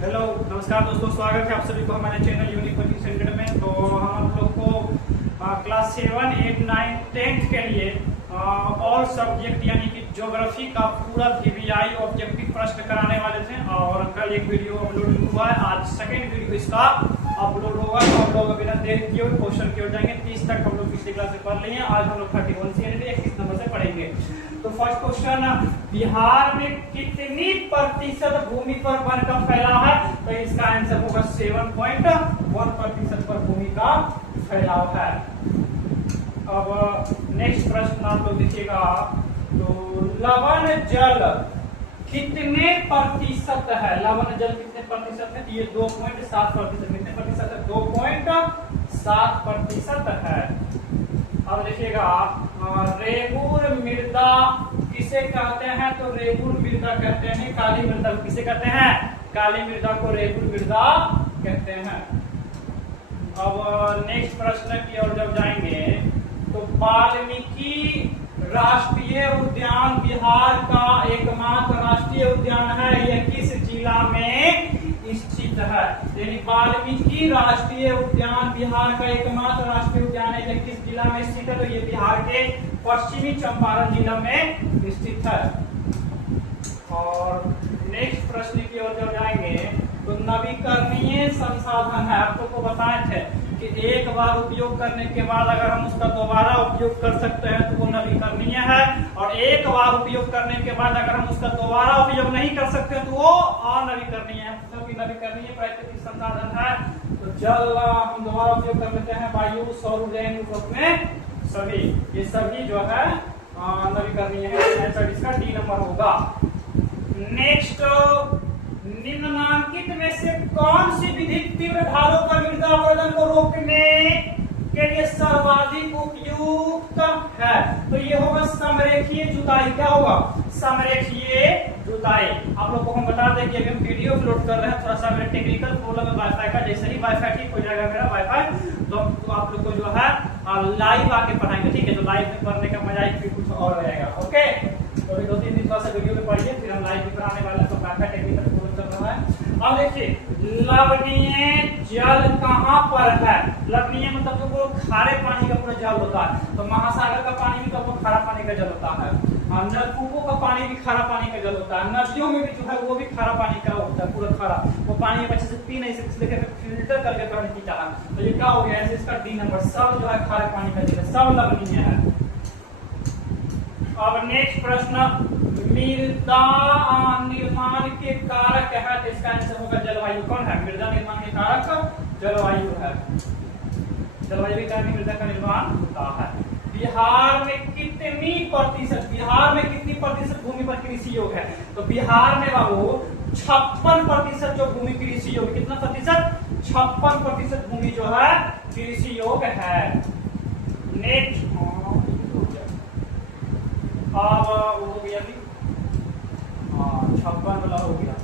Hello नमस्कार दोस्तों, स्वागत है आप सभी को हमारे चैनल यूनिक कोचिंग सेंटर में। तो हम आप लोग को क्लास 7, 8, 9, 10 के लिए और सब्जेक्ट यानी कि ज्योग्राफी का पूरा वीवीआई ऑब्जेक्टिव प्रश्न कराने वाले थे और कल एक वीडियो अपलोड हुआ है। आज सेकेंड वीडियो इसका अपलोड होगा। तो हम लोग बिना देर किए क्वेश्चन की ओर जाएंगे। 30 तक हम लोग पिछली क्लास में पढ़ लिए हैं। आज हम लोग 31 से 31 नंबर से पढ़ेंगे। तो फर्स्ट क्वेश्चन, बिहार में कितनी प्रतिशत भूमि पर वन का फैलाव है? तो इसका आंसर होगा 7.1% पर भूमि का फैलाव है। अब नेक्स्ट प्रश्न आप लोग देखिएगा। तो लवण जल कितने प्रतिशत है? लवण जल कितने प्रतिशत है? ये 2.7%। कितने प्रतिशत है? 2.7% है। अब देखिएगा, रेगुर मृदा किसे कहते हैं? तो रेगुर मृदा कहते हैं काली मृदा को। किसे कहते हैं? काली मृदा को रेगुर मृदा कहते हैं। अब नेक्स्ट प्रश्न की ओर जब जाएंगे तो वाल्मीकि राष्ट्रीय उद्यान बिहार का एकमात्र राष्ट्रीय उद्यान है। यह किस जिला में स्थित है? यानी वाल्मीकि राष्ट्रीय उद्यान बिहार का एकमात्र राष्ट्रीय उद्यान है। यह किस जिला में स्थित है? तो ये बिहार के पश्चिमी चंपारण जिला में स्थित है। और नेक्स्ट प्रश्न की ओर जब जाएंगे तो नवीकरणीय संसाधन है। आप लोग को बताए थे कि एक बार उपयोग करने के बाद अगर हम उसका दोबारा उपयोग कर सकते हैं तो वो नवीकरणीय है, और एक बार उपयोग करने के बाद अगर हम उसका दोबारा उपयोग नहीं कर सकते तो वो अनवीकरणीय है। क्योंकि नवीकरणीय प्राकृतिक संसाधन है। तो जल हम दोबारा उपयोग कर लेते हैं, वायु, सौर ऊर्जा में सभी, ये सभी जो है नवीकरणीय है। आंसर इसका डी नंबर होगा। नेक्स्ट, निम्नलिखित में से कौन सी विधि तीव्र ढालों पर मृदा अपरदन को रोकने के लिए सर्वाधिक उपयुक्त है? तो ये होगा समरेखीय जुताई। क्या होगा? समरेखीय जुताई। आप लोग को हम बता दें कि अभी हम वीडियो अपलोड कर रहे हैं। थोड़ा सा मेरे टेक्निकल प्रॉब्लम है वाईफाई का। जैसे ही वाईफाई ठीक हो जाएगा मेरा वाईफाई तो आप लोग को जो है लाइव आके पढ़ाएंगे। ठीक है? तो लाइव में पढ़ने का मजा ही कुछ और रहेगा। ओके, तो अभी 2-3 दिन थोड़ा सा वीडियो में पढ़िए, फिर हम लाइव भी पढ़ाने वाले हैं। तो वाईफाई टेक्निकल प्रॉब्लम चल रहा है। अब देखिए, लवणीय जल कहाँ पर है? लवणीय मतलब जो वो खारे पानी का पूरा जल होता है। तो महासागर का पानी भी तो खारा पानी का जल होता है। नलकूपों का पानी भी खारा पानी का जल होता है। नदियों में भी जो है वो भी खारा पानी का होता है, पूरा खारा। वो पानी अच्छे से पी नहीं सकते, इसलिए फिल्टर करके पानी पीता है। तो ये क्या हो गया? इसका डी नंबर। सब जो है खारे पानी का जल है, सब लवणीय है। अब नेक्स्ट प्रश्न, मृदा निर्माण के कारक है। तो इसका आंसर होगा जलवायु। कौन है? मृदा निर्माण के कारक जलवायु है। जलवायु के कारण मृदा का निर्माण होता है। बिहार में कितनी प्रतिशत, बिहार में कितनी प्रतिशत भूमि पर कृषि योग्य है? तो बिहार में बाबू 56% जो भूमि कृषि योग्य। कितना प्रतिशत? 56% भूमि जो है कृषि योग्य है। नेक्स्ट, अब हो गया 56 वाला हो गया।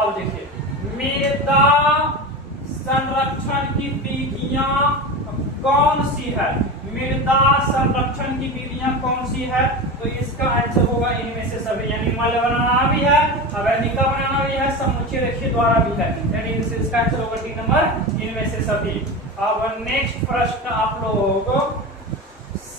अब देखिए, मृदा संरक्षण की विधियां कौन सी है? मृदा संरक्षण की विधियां कौन सी है? तो इसका आंसर होगा इनमें से सभी। यानी मल बनाना भी है, अवैधिका बनाना भी है, समुच्चय रेखीय द्वारा भी है। यानी इनसे इसका आंसर होगा डी नंबर, इनमें से सभी। अब नेक्स्ट प्रश्न आप लोग,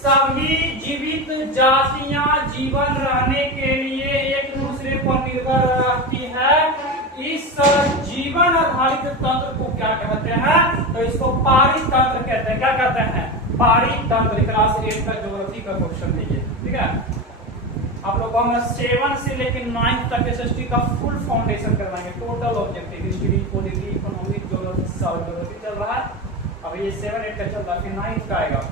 सभी जीवित जातियां जीवन रहने के लिए एक दूसरे पर निर्भर रहती है। इस जीवन आधारित तंत्र को क्या कहते हैं? तो इसको पारितंत्र कहते हैं। क्या कहते हैं? पारितंत्र। क्लास 8 का ज्योग्राफी का क्वेश्चन देखिए। ठीक है? आप लोग को हम 7 से लेकर 9 तक एसएसटी का फुल फाउंडेशन करवाएंगे। Total objective history, polity, economic, geography, सब ज्योग्राफी चल रहा है। अब ये 7, 8 का चल रहा है, फिर 9 का आएगा।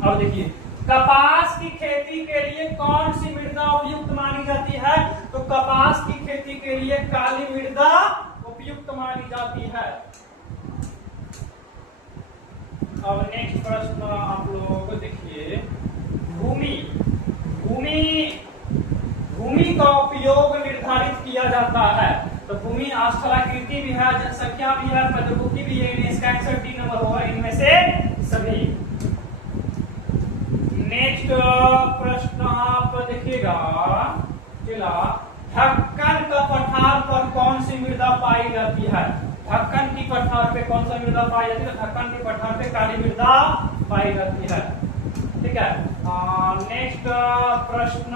अब देखिए, कपास की खेती के लिए कौन सी मृदा उपयुक्त मानी जाती है? तो कपास की खेती के लिए काली मृदा उपयुक्त मानी जाती है। अब नेक्स्ट प्रश्न आप लोग देखिए, भूमि का उपयोग निर्धारित किया जाता है। तो भूमि स्थलाकृति भी है, जनसंख्या भी है, प्रौद्योगिकी भी है। इसका आंसर डी नंबर होगा इनमें से सभी। नेक्स्ट प्रश्न आप देखिएगा, ढक्कन का पठार पर कौन सी मृदा मृदा पाई जाती है। ढक्कन की पठार पे कौन सा मृदा पाई जाती है? ढक्कन की पठार पे काली मृदा पाई जाती है। ठीक है, नेक्स्ट प्रश्न,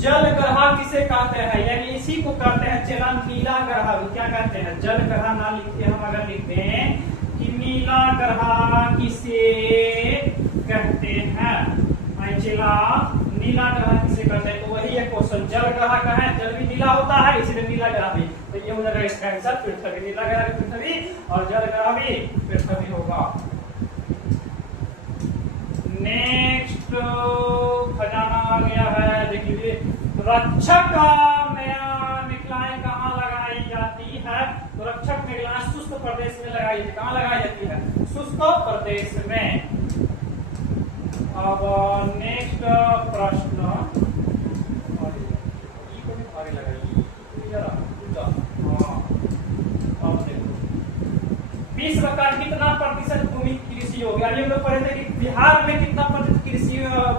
जल ग्रह किसे कहते हैं? यानी इसी को कहते हैं चला नीला ग्रह। क्या कहते हैं? जल ग्रह ना लिखते हम अगर लिखते हैं कि नीला ग्रह किसे कहते हैं, चला नीला ग्रह किसे कहते हैं, तो वही है क्वेश्चन। जल ग्रह का है, जल भी नीला होता है इसलिए नीला ग्रह भी, तो ये हो जाएगा इसका आंसर पृथ्वी। नीला ग्रह पृथ्वी और जल ग्रह भी पृथ्वी होगा। नेक्स्ट खजाना आ गया है, देख लीजिए। रक्षक निकलाएं कहाँ लगाई जाती है? तो रक्षक निकलाएं शुष्क प्रदेश में लगाई जाती है। कहाँ लगाई जाती है? शुष्क प्रदेश में। अब नेक्स्ट प्रश्न, विश्व का कितना प्रतिशत भूमि कृषि हो गया? हम लोग पढ़े थे कि बिहार में कितना प्रतिशत कृषि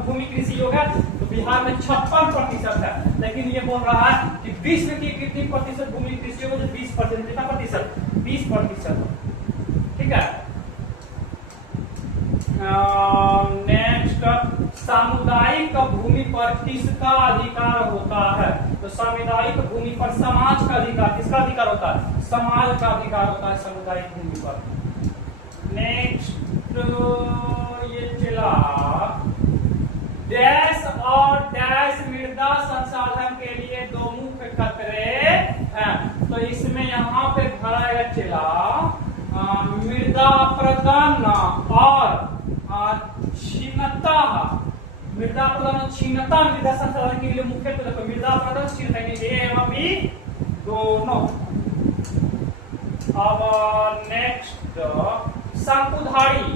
भूमि कृषि होगा, तो बिहार में 56% है। लेकिन ये बोल रहा है कि विश्व की कितनी प्रतिशत भूमि कृषि होगा? तो 20%। कितना प्रतिशत? 20%। ठीक है, नेक्स्ट, सामुदायिक भूमि पर किसका अधिकार होता है? तो सामुदायिक भूमि पर समाज का अधिकार, किसका अधिकार होता है? समाज का अधिकार होता है सामुदायिक भूमि पर। नेक्स्ट ये चला, डैश और डैश मृदा संसाधन के लिए दो मुख्य खतरे हैं। तो इसमें यहाँ पे भरा चला मृदा अपरदन और क्षीणता। मृदा अपरदन क्षीणता मृदा संसाधन के लिए मुख्य मृदा अपरदन क्षीणता एवं भी दोनों। अब नेक्स्ट, शंकुधारी।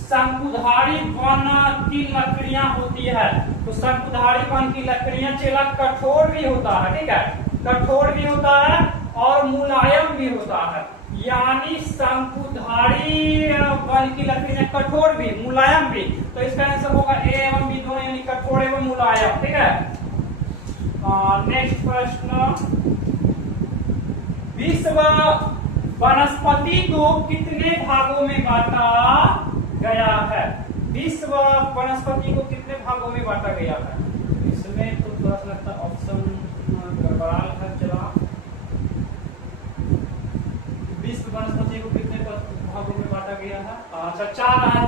शंकुधारी वन की लकड़ियां होती है, तो शंकुधारी वन की लकड़ियां चला कठोर भी होता है। ठीक है, कठोर भी होता है और मुलायम भी होता है। यानी शंकुधारी वन की लकड़ियां कठोर भी मुलायम भी, तो इसका आंसर होगा ए एवं बी दोनों, यानी कठोर एवं मुलायम। ठीक है, नेक्स्ट प्रश्न, विश्व वनस्पति को कितने भागों में बांटा गया है? विश्व वनस्पति को कितने भागों में बांटा गया है? इसमें तो थोड़ा सा लगता है ऑप्शन गड़बड़ाल है। चला, विश्व वनस्पति को कितने भागों में बांटा गया है? अच्छा,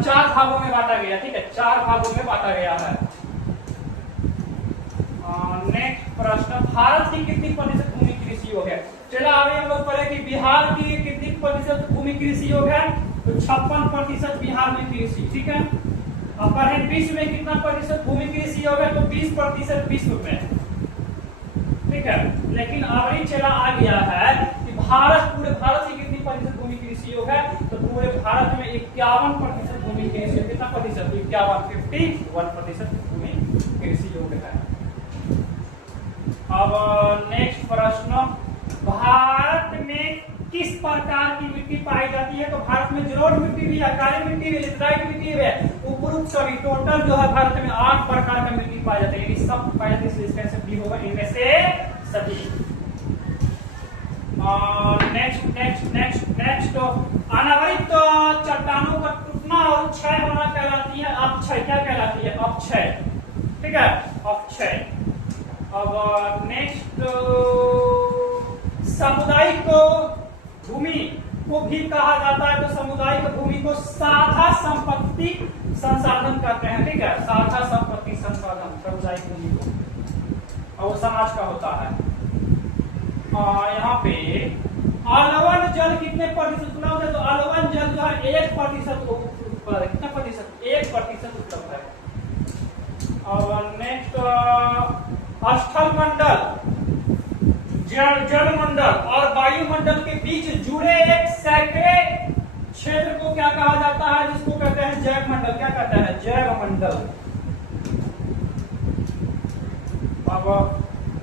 चार भागों में बांटा गया। ठीक है, 4 भागों में बांटा गया है। नेक्स्ट प्रश्न, भारत की कितनी प्रतिशत भूमि कृषि योग है? चलो अभी हम लोग पढ़े कि बिहार की कितनी प्रतिशत भूमि कृषि योग है? तो 56% बिहार में कृषि। ठीक है, अब पढ़े विश्व में कितना प्रतिशत भूमि कृषि योग है? तो 20% विश्व में। ठीक है, लेकिन अभी चला आ गया है कि भारत, पूरे भारत की कितनी प्रतिशत भूमि कृषि योग है? तो पूरे भारत में 51% भूमि कृषि। कितना प्रतिशत? 51% भूमि कृषि योग है। अब नेक्स्ट प्रश्न, भारत में किस प्रकार की मिट्टी पाई जाती है? तो भारत में जलोढ़ मिट्टी भी है, काली मिट्टी भी, लेटराइट मिट्टी भी है, उपरोक्त सभी टोटल जो है भारत में 8 प्रकार का मिट्टी पाई जाती है। सब पाई जाती है, इसका आंसर बी होगा, इनमें से सभी। नेक्स्ट अनावृत चट्टानों का टूटना और क्षय होना कहलाती है अपक्षय। क्या कहलाती है? अपक्षय। ठीक है, अपक्षय। अब नेक्स्ट, सामुदायिक भूमि को भी कहा जाता है, तो सामुदायिक भूमि को साझा संपत्ति संसाधन कहते हैं। ठीक है, साझा संपत्ति संसाधन सामुदायिक भूमि को, और समाज का होता है। यहाँ पे आलवन जल कितने प्रतिशत उपलब्ध है? तो आलवन जल जो है 1% उपलब्ध है। कितना प्रतिशत? 1% उपलब्ध है। और नेक्स्ट, स्थल मंडल, जल मंडल और वायुमंडल के बीच जुड़े एक सैकड़े क्षेत्र को क्या कहा जाता है? जिसको कहते हैं जैव मंडल। क्या कहते हैं? जैव मंडल। अब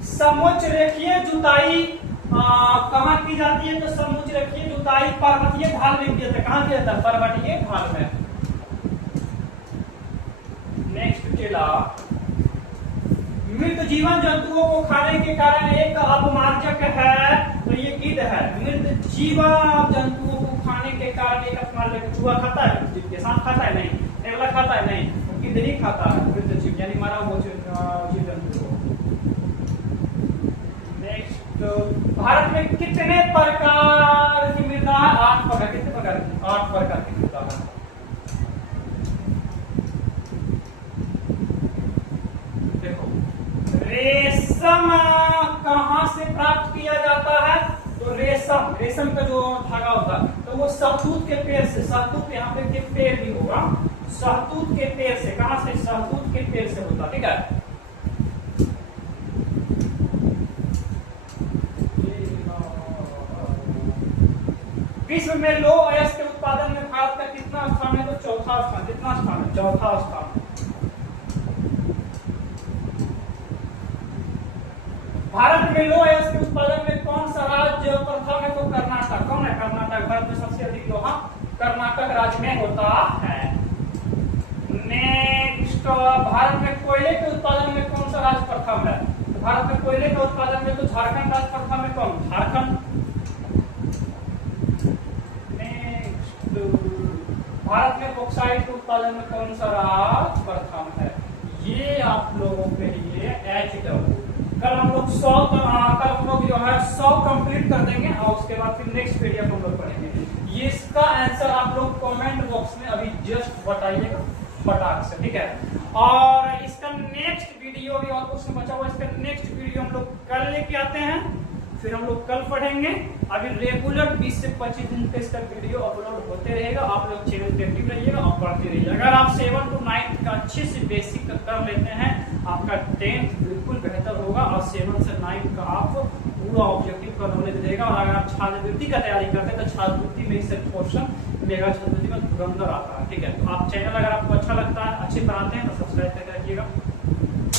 समुच्च रेखीय जुताई कहाँ की जाती है? तो समुच्च रेखीय जुताई पर्वतीय ढाल में की जाती है। कहाँ किया जाता है? पर्वतीय ढाल में। नेक्स्ट चला, मृत जीवन जंतुओं को खाने के कारण एक अपमार्जक है, तो ये गिद्ध है। मृत जीवन जंतुओं को खाने के कारण एक अपमार्जक। चूहा खाता है, के साथ खाता है नहीं, नेवला खाता है नहीं, तो गिद्ध ही खाता है मृत जीव यानी मारा हुआ जीव जंतु को। नेक्स्ट, भारत में कितने प्रकार की मृदा है? 8 प्रकार। कितने प्रकार की? 8 प्रकार की मृदा है। रेशम कहाँ से प्राप्त किया जाता है? तो रेशम का जो धागा होता है तो वो शहतूत के पेड़ से, शहतूत यहाँ पे के पेड़ भी होगा, शहतूत के पेड़ से। कहाँ से? शहतूत के पेड़ से होता, ठीक है। विश्व में लौह अयस्क के उत्पादन में भारत का कितना स्थान है? तो चौथा स्थान। कितना स्थान है? चौथा स्थान। भारत में लोहा के उत्पादन में कौन सा राज्य प्रथम है? तो कर्नाटक। कौन है? कर्नाटक। भारत में सबसे अधिक लोहा कर्नाटक राज्य में होता है। नेक्स्ट, भारत में कोयले के उत्पादन में कौन सा राज्य प्रथम है? तो भारत में कोयले के उत्पादन में तो झारखंड राज्य प्रथम है। कौन? झारखंड। नेक्स्ट, भारत में बॉक्साइट के उत्पादन में कौन सा राज्य प्रथम है? ये आप लोगों के लिए HW। कल हम लोग 100 कंप्लीट कर देंगे और उसके बाद फिर नेक्स्ट पीडीएफ हम लोग पढ़ेंगे। ये इसका आंसर आप लोग कमेंट बॉक्स में अभी जस्ट बताइएगा फटाक से, ठीक है। और इसका नेक्स्ट वीडियो भी और कुछ बचा हुआ, इसका नेक्स्ट वीडियो हम लोग कल लेके आते हैं, फिर हम लोग कल पढ़ेंगे। अभी रेगुलर 20 से 25 दिन पे इसका वीडियो अपलोड होते रहेगा। आप लोग चैनल पे एक्टिव रहिएगा और पढ़ते रहिएगा। अगर आप 7 to 9 का अच्छे से बेसिक कर लेते हैं, आपका 10th बिल्कुल बेहतर होगा और 7 से 9 का आप पूरा ऑब्जेक्टिव का नॉलेज रहेगा। और अगर आप छात्रवृत्ति का तैयारी करते हैं तो छात्रवृत्ति में से क्वेश्चन मेगा छात्रवृत्ति में धुरंधर आता है, ठीक है। तो आप चैनल अगर आपको अच्छा लगता है, अच्छे पढ़ाते हैं तो सब्सक्राइब करके रखिएगा।